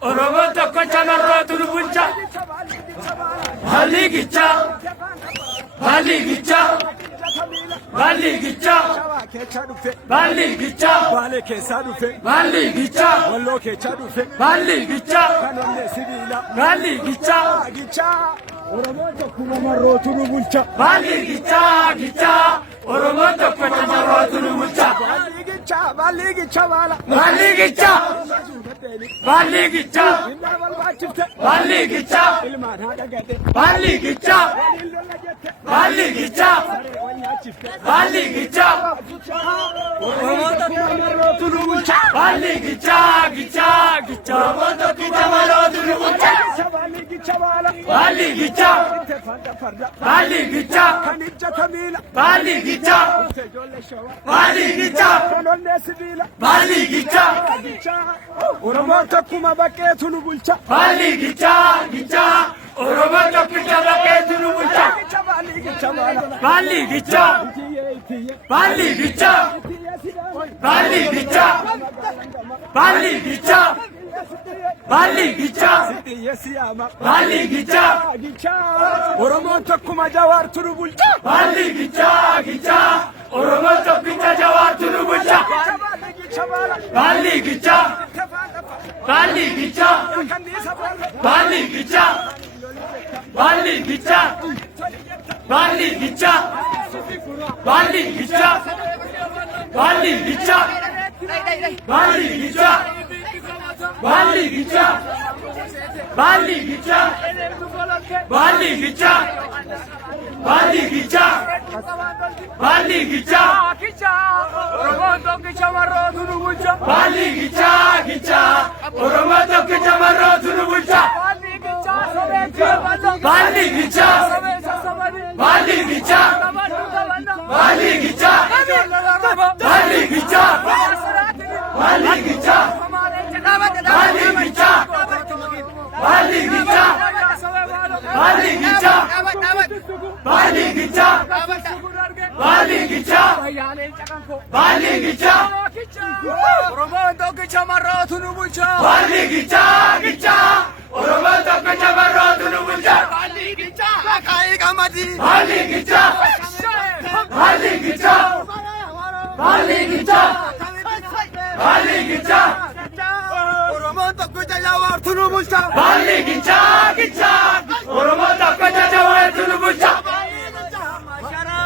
Oromo tokko chamarrootu nu bulcha. Baaligicha. Baaligicha. Baaligicha. Baaligicha. Baale keessa dhufe. Baaligicha. Walloo keessa dhufe. Baaligicha. Kanollee sibiila. Baaligicha. Gicha. Oromoo tokko namarrootu nu bulcha. Baaligicha. Gicha. Oromo tokko chamarrootu nu bulcha. Baaligicha. Baaligicha baala. Baaligicha. Baaligicha. Inna balbaachifte. Baaligicha. Ilmaan haadha gade. Baaligicha. Baaligicha. Baaligicha. Oromoo tokko namarrootu nu bulcha. Baaligicha. Gicha. Gicha. Oromo tokko chamarrootu nu bulcha. Baaligicha baala. Baaligicha. Farda farda. Baaligicha. Kanijja tamiila. Baaligicha. Ijoollee shawaa. Baaligicha. Kanollee sibiila. Baaligicha. Gicha. Oromoo tokkuma bakkeetu nu bulcha. Baaligicha. Gicha. Oromo tokko chamarrootu nu bulcha. Baaligicha baala. Baaligicha. Baaligicha. Baaligicha. Baaligicha. Baaligicha. Baaligicha. Oromoon tokkuma jawaartu nu bulcha. Baaligicha. Gicha. Oromo tokko jawaartu nu bulcha. Baaligicha. Baaligicha. Baaligicha. Baaligicha. Baaligicha. Baaligicha. Baaligicha. Baaligicha. Baaligicha. Baaligicha. Baaligicha. Baaligicha. Baaligicha. Oromoon tokko chamarrootu nu bulcha. Baaligicha. Gicha. Oromo tokko chamarrootu nu bulcha. Baaligicha. Baaligicha. Baaligicha. Baaligicha. Baaligicha. Baaligicha. Baaligicha. Baaligicha. Baaligicha. Baaligicha. Baaligicha. Oromoon tokko chamarrootu nu bulcha. Baaligicha. Gicha. Oromo tokko chamarrootu nu bulcha. Baaligicha. Akaayii qamadii. Baaligicha. Baaligicha. Baaligicha. Baaligicha. Oromoon tokko jawaartu nu bulcha. Baaligicha. Gicha. Oromo tokko jawaartu nu bulcha. Mashara.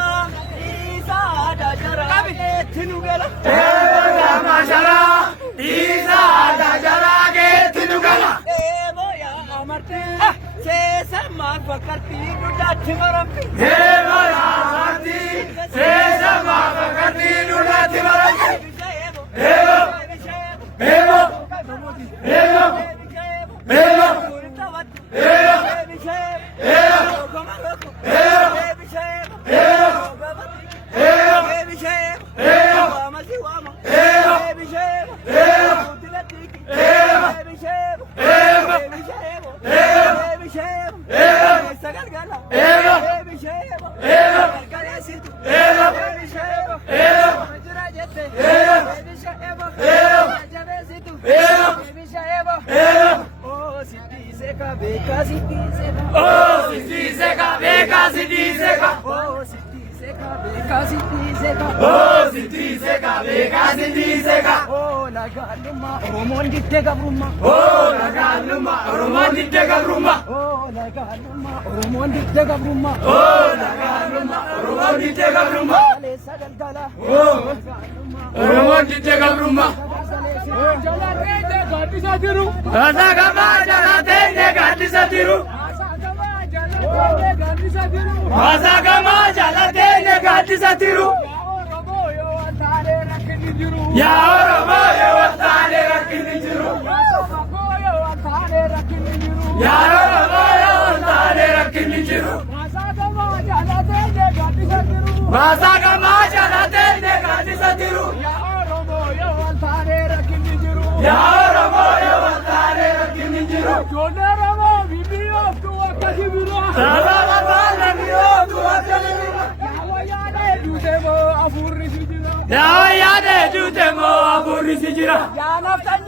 Isa dajara geetti nu gala. Deema yaamatti. Seesa maafakatti nurratti maramti. Deema. Deema. Deema. Deema. Oromoon diddee gabrummaa. Oromoon diddee gabrummaa. Oromoon diddee gabrummaa. Oromoon diddee gabrummaa. Kaleessa galgala. Oromoon diddee gabrummaa. Asagamaa jalatee gaaddisa jiru. Asagamaa jalatee gaaddisa jiru. Yaa Oromoo yoo waltaanee rakkinni jiru. Yaa Oromoo yoo waltaanee rakkinni jiru. Asagamaa jalatee gaaddisa jiru. Yaa Oromoo yoo waltaanee rakkinni jiru. Sababa baala mi'ootu akka Daa yaade juute moo afuurri si jira. yaa naftanyaa